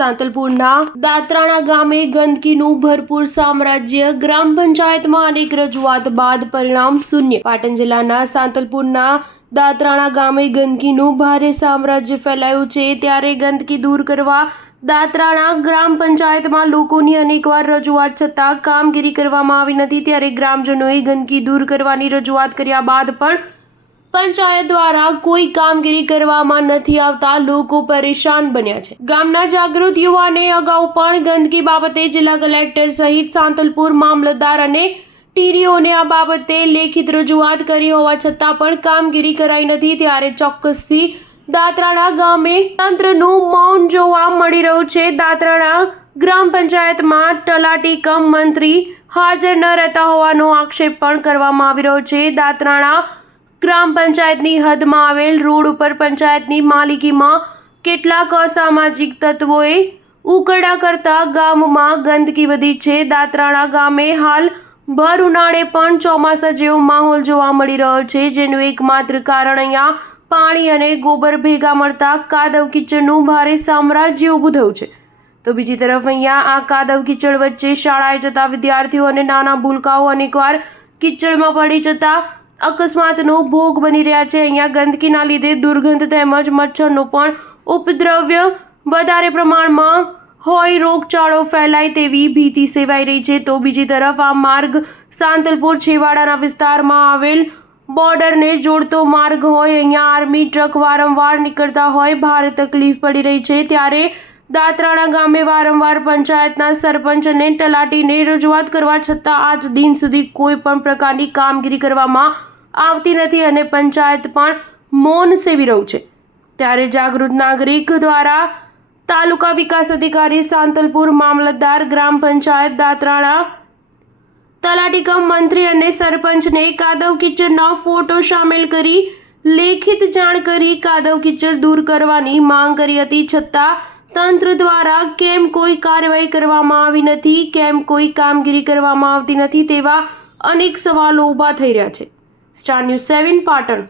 સાંતલપુરના દાત્રાણા ગામે ગંદકીનું ભરપૂર સામ્રાજ્ય, ગ્રામ પંચાયતમાં અનેક રજૂઆત બાદ પરિણામ શૂન્ય. પાટણ જિલ્લાના સાંતલપુરના દાત્રાણા ગામે ગંદકીનું ભારે સામ્રાજ્ય ફેલાયું છે. ત્યારે ગંદકી દૂર કરવા દાત્રાણા ગ્રામ પંચાયતમાં લોકોની અનેકવાર રજૂઆત છતાં કામગીરી કરવામાં આવી નથી. ત્યારે ગ્રામજનોએ ગંદકી દૂર કરવાની રજૂઆત કર્યા બાદ પણ પંચાયત દ્વારા કોઈ કામગીરી કરવામાં નથી આવતા લોકો પરેશાન બન્યા છે. ગામના જાગૃત યુવાને અગાઉ પણ ગંદકી બાબતે જિલ્લા કલેક્ટર સહિત સાંતલપુર મામલતદાર અને ટીડીઓને આ બાબતે લેખિત રજૂઆત કરી હોવા છતાં પણ કામગીરી કરાઈ નથી. ત્યારે ચોક્કસથી દાત્રાણા ગામે તંત્રનું મૌન જોવા મળી રહ્યું છે. દાત્રાણા ગ્રામ પંચાયતમાં તલાટી કમ મંત્રી હાજર ન રહેતા હોવાનો આક્ષેપ પણ કરવામાં આવી રહ્યો છે. દાત્રાણા ગ્રામ પંચાયતની હદમાં આવેલ રોડ ઉપર પંચાયતની માલિકીમાં કેટલાક અસામાજિક તત્વોએ ઉકરડા કરતા ગામમાં ગંદકી વધી છે. દાત્રાણા ગામે હાલ ભર ઉનાળે પણ ચોમાસા જેવો માહોલ જોવા મળી રહ્યો છે, જેનું એકમાત્ર કારણ અહીંયા પાણી અને ગોબર ભેગા મળતા કાદવ કીચડનું ભારે સામ્રાજ્ય ઊભું થયું છે. તો બીજી તરફ અહીંયા આ કાદવ કીચડ વચ્ચે શાળાએ જતા વિદ્યાર્થીઓ અને નાના ભૂલકાઓ અનેકવાર કીચડમાં પડી જતા અકસ્માતનો ભોગ બની રહ્યા છે. અહીંયા ગંદકીના લીધે દુર્ગંધ તેમજ મચ્છરનો પણ ઉપદ્રવ્ય વધારે પ્રમાણમાં હોય, રોગચાળો ફેલાય તેવી ભીતિ સેવાઈ રહી છે. તો બીજી તરફ આ માર્ગ સાંતલપુર છેવાડાના વિસ્તારમાં આવેલ બોર્ડરને જોડતો માર્ગ હોય. અહીંયા આર્મી ટ્રક વારંવાર નીકળતા હોય, ભારે તકલીફ પડી રહી છે. ત્યારે દાત્રાણા ગામે વારંવાર પંચાયતના સરપંચ અને તલાટીને રજૂઆત કરવા છતાં આજ દિન સુધી કોઈ પણ પ્રકારની કામગીરી કરવામાં આવતી નથી અને પંચાયત પણ મૌન સેવી રહ્યું છે. ત્યારે જાગૃત નાગરિક દ્વારા તાલુકા વિકાસ અધિકારી સાંતલપુર, મામલતદાર, ગ્રામ પંચાયત દાત્રાણા, તલાટી કમ મંત્રી અને સરપંચને કાદવ કીચડના ફોટો સામેલ કરી લેખિત જાણ કરી કાદવ કીચડ દૂર કરવાની માંગ કરી હતી. છતાં તંત્ર દ્વારા કેમ કોઈ કાર્યવાહી કરવામાં આવી નથી, કેમ કોઈ કામગીરી કરવામાં આવતી નથી, તેવા અનેક સવાલો ઊભા થઈ રહ્યા છે. Star news 7 Patan.